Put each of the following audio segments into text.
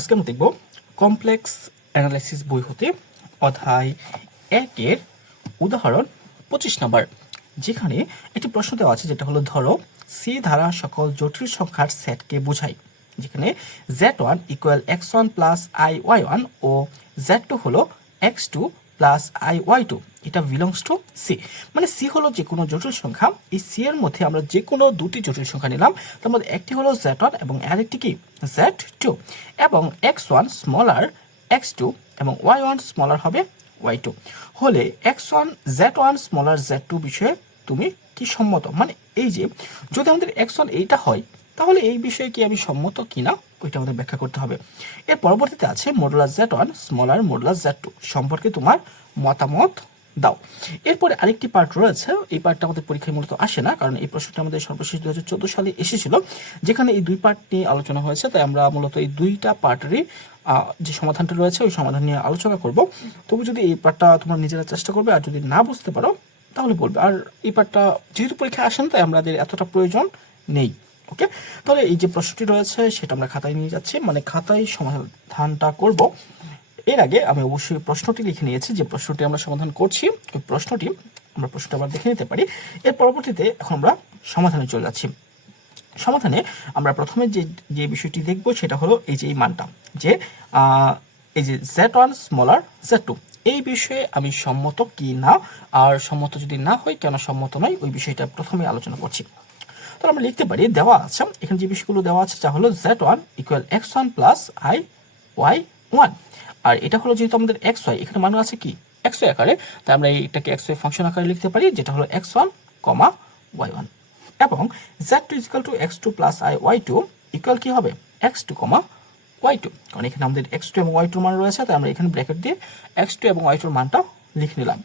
আজকে আমরা দেখব কমপ্লেক্স অ্যানালাইসিস বই হতে অধ্যায় 1-এর উদাহরণ 25 নম্বর, যেখানে একটি প্রশ্ন দেওয়া আছে যেটা হলো ধরো সি ধারা সকল জটিল সংখ্যার সেটকে বোঝায়, যেখানে z1 equal x1 plus iy1 ও z2 হলো x2 প্লাস iy2, এটা বিলংস টু সি। মানে সি হলো যে কোনো জটিল সংখ্যা, এই সি এর মধ্যে আমরা যে কোনো দুটি জটিল সংখ্যা নিলাম, তার মধ্যে একটি হলো z1 এবং আরেকটি কি z2, এবং x1 স্মলার x2 এবং y1 স্মলার হবে y2 হলে x1 z1 স্মলার z2 বিষয়ে তুমি কি সম্মত। মানে এই যে যদি আমাদের x1 এইটা হয় তাহলে এই বিষয়ে কি আমি সম্মত কিনা ওইটা আমাদের ব্যাখ্যা করতে হবে। এর পরবর্তীতে আছে modulus z1 smaller modulus z2 সম্পর্কে তোমার মতামত দাও। এরপরে আরেকটি পার্ট রয়েছে, এই পার্টটা আমাদের পরীক্ষায় মূলত আসে না, কারণ এই প্রশ্নটা আমাদের সর্বশেষ 2014 সালে এসেছিল, যেখানে এই দুই পার্ট নিয়ে আলোচনা হয়েছে। তাই আমরা মূলত এই দুইটা পার্টেরই যে সমাধানটা রয়েছে ওই সমাধান নিয়ে আলোচনা করব। তবু যদি এই পার্টটা তোমরা নিজেরা চেষ্টা করবে, আর যদি না বুঝতে পারো তাহলে বলবে। আর এই পার্টটা যেহেতু পরীক্ষায় আসেন তাই আমাদের এতটা প্রয়োজন নেই। ওকে, তাহলে এই যে প্রশ্নটি রয়েছে সেটা আমরা খাতায় নিয়ে যাচ্ছি, মানে খাতায় সমাধানটা করব। এর আগে আমি অবশ্যই প্রশ্নটি লিখে নিয়েছি, যে প্রশ্নটি আমরা সমাধান করছি ওই প্রশ্নটা আমরা দেখে নিতে পারি। এর পরবর্তীতে এখন আমরা সমাধানে চলে যাচ্ছি। সমাধানে আমরা প্রথমে যে বিষয়টি দেখব সেটা হলো এই যে এই মানটা, যে এই যে z1 স্মলার z2, এই বিষয়ে আমি সম্মত কি না, আর সম্মত যদি না হয় কেন সম্মত নয় ওই বিষয়টা প্রথমে আলোচনা করছি। তো আমরা লিখতে পারি, দেওয়া আছে এখানে যে বিষয়গুলো দেওয়া আছে যা হলো z1 equal x1 plus iy1, আর এটা হলো যেহেতু আমাদের xy, এখানে মান আছে কি xy আকারে, তাই আমরা এটাকে xy ফাংশন আকারে লিখতে পারি, যেটা হলো x1, y1, এবং z2 equal to x2 plus iy2 equal কি হবে x2, y2, কারণ এখানে আমাদের x2 এবং y2 মান রয়েছে, তাই আমরা এখানে ব্র্যাকেট দিয়ে x2 এবং y2 মানটা লিখে নিলাম।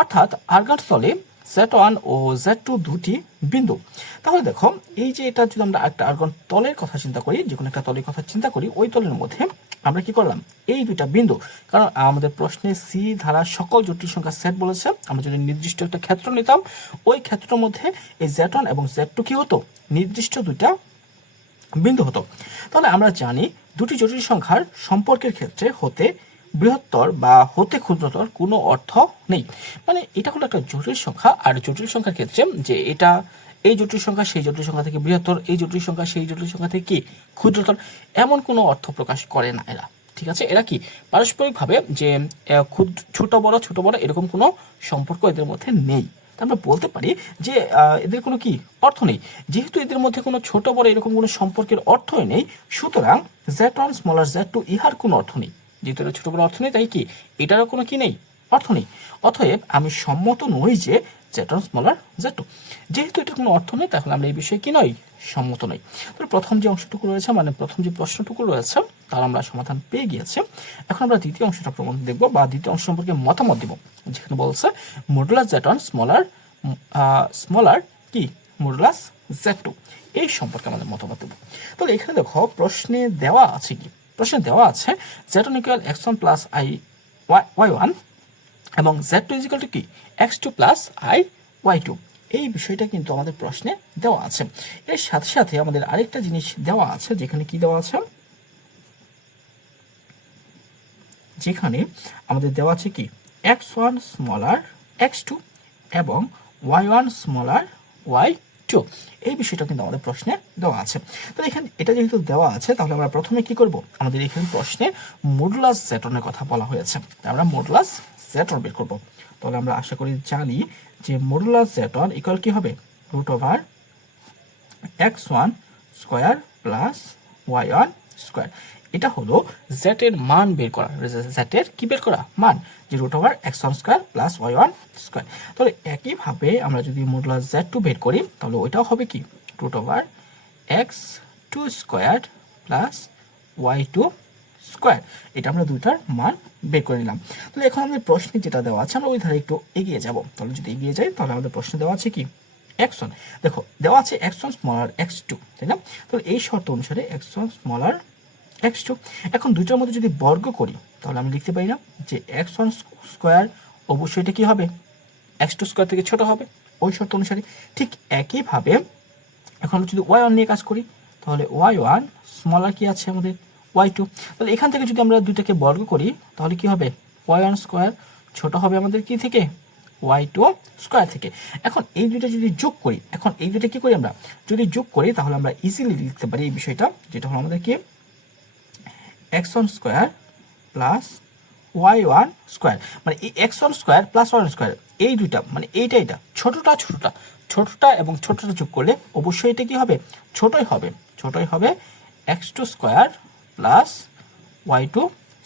অর্থাৎ আর্গান স্থলে z1 ও z2 দুটি বিন্দু। তাহলে দেখো এই যে এটা যদি আমরা একটা আর্গন তলের কথা চিন্তা করি, যে কোনো একটা তলের কথা চিন্তা করি, ওই তলের মধ্যে আমরা কি করলাম এই দুইটা বিন্দু, কারণ আমাদের প্রশ্নে সি ধারা সকল জটিল সংখ্যার সেট বলেছে, আমরা যদি নির্দিষ্ট একটা ক্ষেত্র নিতাম ওই ক্ষেত্রের মধ্যে এই z1 এবং z2 কি হতো নির্দিষ্ট দুইটা বিন্দু হতো। তাহলে আমরা জানি দুটি জটিল সংখ্যার সম্পর্কের ক্ষেত্রে হতে বৃহত্তর বা হতে ক্ষুদ্রতর কোনো অর্থ নেই। মানে এটা হলো একটা জটিল সংখ্যা, আর জটিল সংখ্যার ক্ষেত্রে যে এটা এই জটিল সংখ্যা সেই জটিল সংখ্যা থেকে বৃহত্তর, এই জটিল সংখ্যা সেই জটিল সংখ্যা থেকে কি ক্ষুদ্রতর, এমন কোনো অর্থ প্রকাশ করে না এরা। ঠিক আছে, এরা কি পারস্পরিকভাবে যে ছোট বড় এরকম কোনো সম্পর্ক এদের মধ্যে নেই। আমরা বলতে পারি যে এদের কোনো কি অর্থ নেই। যেহেতু এদের মধ্যে কোনো ছোট বড় এরকম কোনো সম্পর্কের অর্থই নেই, সুতরাং z1 স্মলার z2 ইহার কোনো অর্থ নেই। যেহেতু এটা ছোট বড় অর্থ নেই, তাই কি এটারও কোনো কি নেই অর্থ নেই। অতএব আমি সম্মত নই যে z1 স্মলার z2, যেহেতু এটার কোনো অর্থ নেই তাহলে আমরা এই বিষয়ে কি নই সম্মত নই। তাহলে প্রথম যে অংশটুকু রয়েছে, মানে প্রথম যে প্রশ্নটুকু রয়েছে তার আমরা সমাধান পেয়ে গিয়েছি। এখন আমরা দ্বিতীয় অংশটা প্রমাণ দেখব, বা দ্বিতীয় অংশ সম্পর্কে মতামত দেব, যেখানে বলছে মডুলাস z1 স্মলার কি মডুলাস z2, এই সম্পর্কে আমাদের মতামত দেব। তাহলে এখানে দেখো প্রশ্নে দেওয়া আছে কি, প্রশ্নে দেওয়া আছে z1 equal x1 plus y1 এবং z2 ইকুয়াল টু কি x2 প্লাস iy2, এই বিষয়টা কিন্তু আমাদের প্রশ্নে দেওয়া আছে। এর সাথে সাথে আমাদের আরেকটা জিনিস দেওয়া আছে, যেখানে কি দেওয়া আছে, যেখানে আমাদের দেওয়া আছে কি x1 স্মলার x2 এবং y1 স্মলার y2, এই বিষয়টা কিন্তু আমাদের প্রশ্নে দেওয়া আছে। তো এখানে এটা যেহেতু দেওয়া আছে তাহলে আমরা প্রথমে কি করব, আমাদের এখানে প্রশ্নে মডুলাস z1 এর কথা বলা হয়েছে, আমরা মডুলাস z1 বের করব। তাহলে আমরা আশা করি জানি যে মডুলাস z1 ইকুয়াল কি হবে root over x1 square plus y1 square. এটা হলো z এর মান বের করা, z এর কি বের করা মান, যে root over x1 square plus y1 square. তাহলে একইভাবে আমরা যদি মডুলাস z2 বের করি তাহলে ওইটাও হবে কি root over x2 square plus y2 square. এটা আমরা দুইটার মান বের করে নিলাম। তাহলে এখন আমাদের প্রশ্নে যেটা দেওয়া আছে আমরা ওই ধারে একটু এগিয়ে যাব। তাহলে যদি এগিয়ে যাই তাহলে আমাদের প্রশ্নে দেওয়া আছে কি x1, দেখো দেওয়া আছে x1 স্মলার x2, তাই না? তাহলে এই শর্ত অনুসারে x1 স্মলার x2, এখন দুইটার মধ্যে যদি বর্গ করি তাহলে আমি লিখতে পারি না যে x1 স্কয়ার অবশ্যই এটা কি হবে x2 স্কয়ার থেকে ছোট হবে ওই শর্ত অনুসারে। ঠিক একইভাবে এখন আমরা যদি y1 নিয়ে কাজ করি তাহলে y1 স্মলার কি আছে আমাদের y2। তাহলে এখান থেকে যদি আমরা দুইটাকে বর্গ করি তাহলে কি হবে y1 স্কোয়ার ছোট হবে আমাদের কি থেকে y2 স্কোয়ার থেকে। এখন এই দুইটা যদি যোগ করি, এখন এই দুইটা কি করি আমরা যদি যোগ করি তাহলে আমরা ইজিলি লিখতে পারি এই বিষয়টা, যেটা হলো আমাদের কি x1 square plus y1 square, মানে এই x1 square plus y1 square এই দুইটা মানে এইটা ছোটটা এবং ছোটটা যোগ করলে অবশ্যই এটা কি হবে ছোটই হবে x2 square plus y2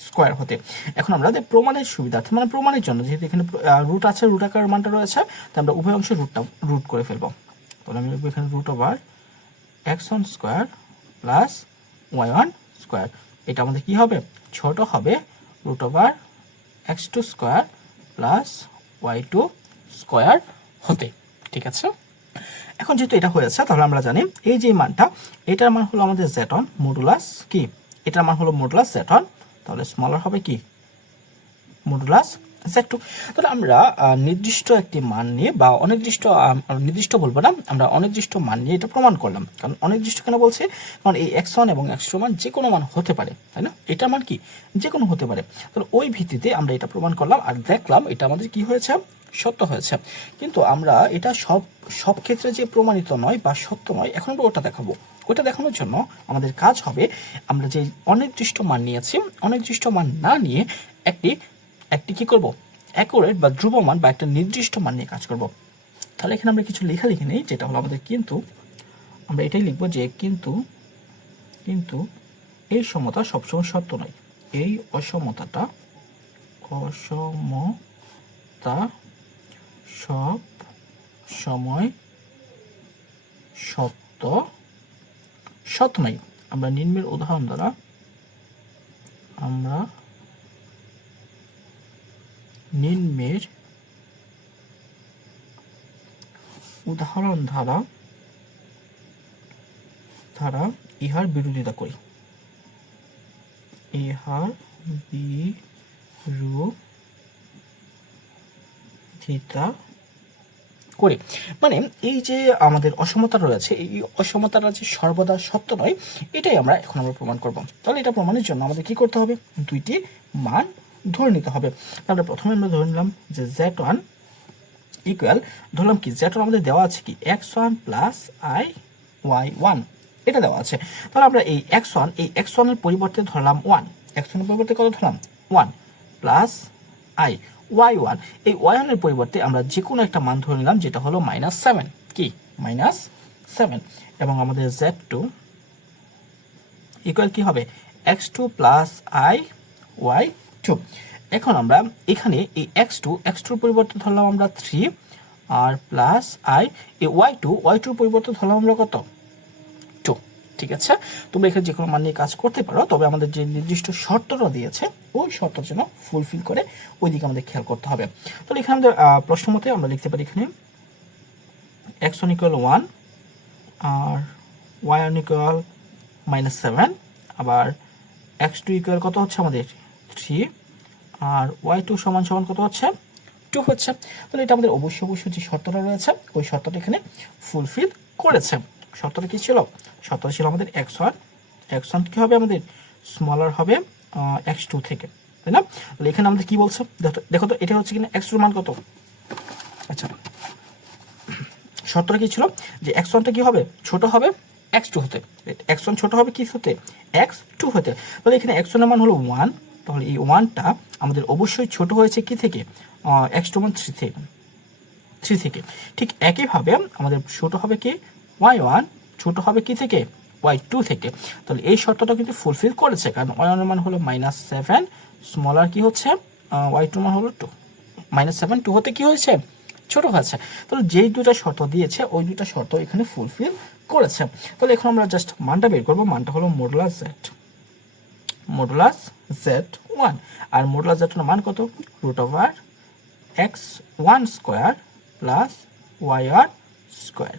square হতে। এখন আমরা প্রমাণের সুবিধার্থে মানে প্রমাণের জন্য যেহেতু এখানে রুট আছে, রুট আকারের মানটা রয়েছে, তো আমরা উভয় অংশে রুট করে ফেলবো। তাহলে আমি লিখবো এখানে root over x1 square plus y1 square, এটা আমাদের কি হবে ছোট হবে root over x2 square plus y2 square হতে। ঠিক আছে, এখন যেহেতু এটা হয়েছে তাহলে আমরা জানি এই যে মানটা, এটার মান হলো আমাদের z1 মডুলাস কি, এটার মান হলো মডুলাস z1, তাহলে স্মলার হবে কি মডুলাস z2। তাহলে আমরা নির্দিষ্ট একটি মান নিয়ে বা নির্দিষ্ট বলবো না, আমরা অনির্দিষ্ট মান নিয়ে এটা প্রমাণ করলাম। কারণ অনির্দিষ্ট কেন বলছে, কারণ এই x1 এবং x2 মান যে কোনো মান হতে পারে, তাই না, এটার মান কি যে কোনো হতে পারে। তাহলে ওই ভিত্তিতে আমরা এটা প্রমাণ করলাম আর দেখলাম এটা আমাদের কি হয়েছে সত্য হয়েছে। কিন্তু আমরা এটা সব ক্ষেত্রে যে প্রমাণিত নয় বা সত্য নয়, এখন আমরা ওটা দেখাবো। ওটা দেখানোর জন্য আমাদের কাজ হবে আমরা যে অনির্দিষ্ট মান নিয়েছি অনির্দিষ্ট মান না নিয়ে একটি কি করব অ্যাকুরেট বা ধ্রুবমান বা একটা নির্দিষ্ট মান নিয়ে কাজ করব। তাহলে এখানে আমরা কিছু লেখালেখি নেই, যেটা হলো আমাদের কিন্তু, আমরা এটাই লিখবো যে কিন্তু এই সমতা সবসময় সত্য নয়, এই অসমতা সব সময় সত্য নয়। আমরা নিম্নের উদাহরণ দ্বারা ইহার বিরোধিতা করি। মানে এই যে আমাদের অসমতা রয়েছে, এই অসমতাটা যে সর্বদা সত্য নয়, এটাই আমরা প্রমাণ করব। তাহলে এটা প্রমাণের জন্য আমাদের কি করতে হবে, দুইটি মান ধরে নিতে হবে। তাহলে প্রথমে আমরা ধরে নিলাম যে z1 ইকুয়াল, ধরলাম কি z1 আমাদের দেওয়া আছে কি x1 প্লাস i y1, এটা দেওয়া আছে। তাহলে আমরা এই x1 এর পরিবর্তে ধরলাম 1, x1 এর পরিবর্তে কত ধরলাম 1 প্লাস i y1, এই y1 এর পরিবর্তে আমরা যে কোনো একটা মান ধরে নিলাম যেটা হলো -7, কি -7, এবং আমাদের z2 ইকুয়াল কি হবে x2 প্লাস i y2। এখন আমরা এখানে এই x2 পরিবর্তে ধরলাম আমরা 3 আর প্লাস i, এই y2 পরিবর্তে ধরলাম আমরা কত 2। ঠিক আছে, তোমরা এখানে যে কোনো মান নিয়ে কাজ করতে পারো, তবে আমাদের যে নির্দিষ্ট শর্তটা দিয়েছে ওই শর্তের জন্য ফুলফিল করে ওই দিকে আমাদের খেয়াল করতে হবে। তাহলে এখানে আমাদের প্রশ্ন মতে আমরা লিখতে পারি এখানে x1 ইকুয়াল 1 আর y1 ইকুয়াল -7, আবার x2 ইকুয়াল কত হচ্ছে আমাদের 3 আর y2 সমান কত হচ্ছে 2 হচ্ছে। তাহলে এটা আমাদের অবশ্যই যে শর্তটা রয়েছে ওই শর্তটা এখানে ফুলফিল করেছে। শর্তটা কি ছিল, শর্তটা ছিল আমাদের x1 কি হবে আমাদের স্মলার হবে x2 থেকে, তাই না। তাহলে এখানে আমাদের কি বলছে দেখো তো, এটা হচ্ছে কিনা x2 মান কত। আচ্ছা, শর্তটা কি ছিল যে x1টা কি হবে ছোট হবে x2 হতে, x1 ছোট হবে কি হতে x2 হতে। তাহলে এখানে x1 এর মান হলো 1, তাহলে এই 1টা আমাদের অবশ্যই ছোট হয়েছে কি থেকে x2 মান 3 থেকে। ঠিক একইভাবে আমাদের ছোট হবে কি y1 ছোট হবে কি থেকে y2 থেকে। তাহলে এই শর্তটা কিন্তু ফুলফিল করেছে, কারণ y1 এর মান হলো -7, স্মলার কি হচ্ছে y2 মান হলো 2, -7 2 হতে কি হয়েছে ছোট হয়েছে। তাহলে যেই দুটা শর্ত দিয়েছে ওই দুটা শর্ত এখানে ফুলফিল করেছে। তাহলে এখন আমরা জাস্ট মানটা বের করবো, মানটা হলো মডুলাস z1, আর মডুলাস z1 মান কত √x1 square plus y1 square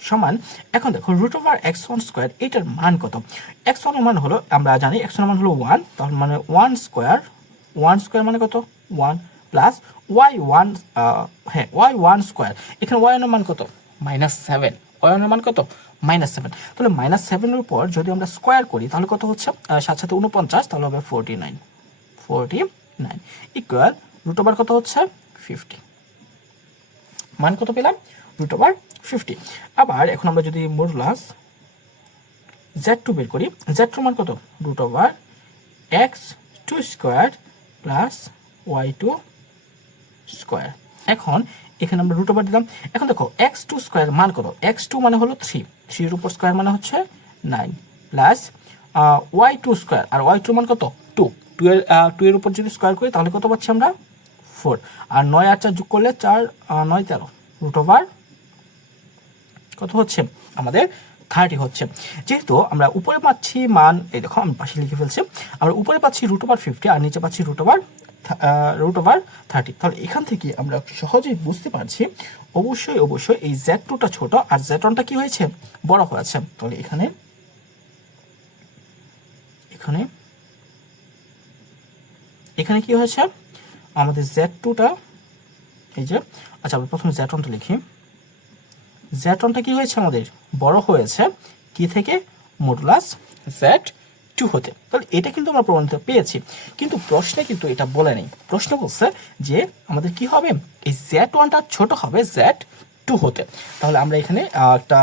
সমান। এখন দেখো √x1 স্কোয়ার এটার মান কত, x1 এর মান হলো আমরা জানি x1 এর মান হলো 1, তাহলে মানে 1 স্কোয়ার মানে কত 1 প্লাস y1 y1 স্কোয়ার, এখানে y1 এর মান কত -7, অয়নের মান কত -7। তাহলে -7-এর উপর যদি আমরা স্কোয়ার করি তাহলে কত হচ্ছে, সাথে সাথে 49, তাহলে হবে 49 ইকুয়াল √, কত হচ্ছে 50। মান কত পেলাম, √50। আবার এখন আমরা যদি মডুলাস z2 বের করি, z2 মান কত, √x2 square plus y2 square. এখন এখানে আমরা √, দিলাম। এখন দেখো x2 স্কোয়ার মান কত, x2 মানে হলো 3 এর উপর স্কোয়ার মানে হচ্ছে 9 প্লাস y2 স্কোয়ার, আর y2 মান কত 2 এর উপর যদি স্কোয়ার করি তাহলে কত পাচ্ছি আমরা 4, আর 9 আর 4 যোগ করলে 4 9 13, √, কত হচ্ছে আমাদের 30 হচ্ছে। যেহেতু আমরা উপরে পাচ্ছি মান, এই দেখো আমি পাশে লিখে ফেলছি, আমরা উপরে পাচ্ছি √50 আর নিচে পাচ্ছি √30। তাহলে এখান থেকে আমরা সহজেই বুঝতে পারছি অবশ্যই এই z2টা ছোট আর z1টা কি হয়েছে, বড় হয়েছে। তাহলে এখানে কি হয়েছে, আমাদের z2টা, এই যে, আচ্ছা আমরা প্রথমে z1টা লিখি। z1টা কি হয়েছে, আমাদের বড় হয়েছে কি থেকে, মডুলাস z2 হতে। তাহলে এটা কিন্তু আমরা প্রমাণিত পেয়েছি, কিন্তু প্রশ্নে কিন্তু এটা বলে নেই। প্রশ্ন বলছে যে আমাদের কি হবে, এই z1টা ছোট হবে z2 হতে। তাহলে আমরা এখানে একটা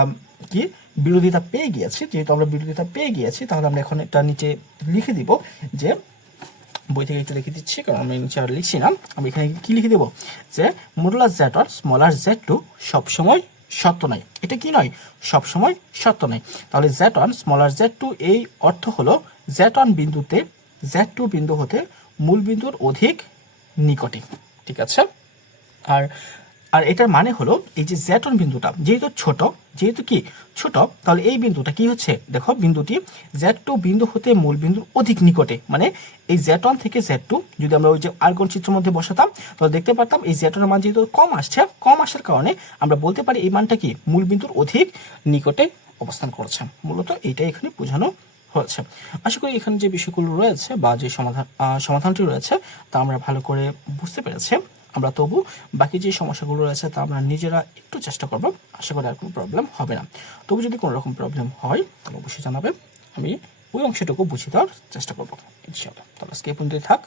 কি বিরোধিতা পেয়ে গিয়েছি। যেহেতু আমরা বিরোধিতা পেয়ে গিয়েছি, তাহলে আমরা এখন এটা নিচে লিখে দিব, যে বই থেকে একটু লিখে দিচ্ছি, কারণ আমি নিচে আর লিখছি না। আমি এখানে কি লিখে দেবো, যে মডুলাস z1 স্মলার z2 সবসময় সত্য নয়। এটা কি নয়, সবসময় সত্য নয়। তাহলে z1 স্মলার z2 এই অর্থ হলো z1 বিন্দুতে z2 বিন্দু হতে মূল বিন্দুর অধিক নিকটে, ঠিক আছে। আর আর এটার মানে হলো এই যে z1 বিন্দুটা যেহেতু কি ছোট, তাহলে এই বিন্দুটা কি হচ্ছে, দেখো বিন্দুটি z2 বিন্দু হতে মূল বিন্দুর অধিক নিকটে। মানে এই z1 থেকে z2 যদি আমরা ওই যে আর্গন চিত্রের মধ্যে বসাতাম, তাহলে দেখতে পারতাম এই z1 এর মান যেহেতু কম আসার কারণে আমরা বলতে পারি এই মানটা কি মূল বিন্দুর অধিক নিকটে অবস্থান করছে। মূলত এইটাই এখানে বোঝানো হয়েছে। আশা করি এখানে যে বিষয়গুলো রয়েছে বা যে সমাধানটি রয়েছে তা আমরা ভালো করে বুঝতে পেরেছি। আমরা তবু বাকি যে সমস্যাগুলো রয়েছে তা আমরা নিজেরা একটু চেষ্টা করব। আশা করি আর কোনো প্রবলেম হবে না। তবু যদি কোনো রকম প্রবলেম হয় তাহলে অবশ্যই জানাবে, আমি ওই অংশটুকু বুঝিয়ে দেওয়ার চেষ্টা করবো ইনশাআল্লাহ। তাহলে আজকে এই পর্যন্তই থাক।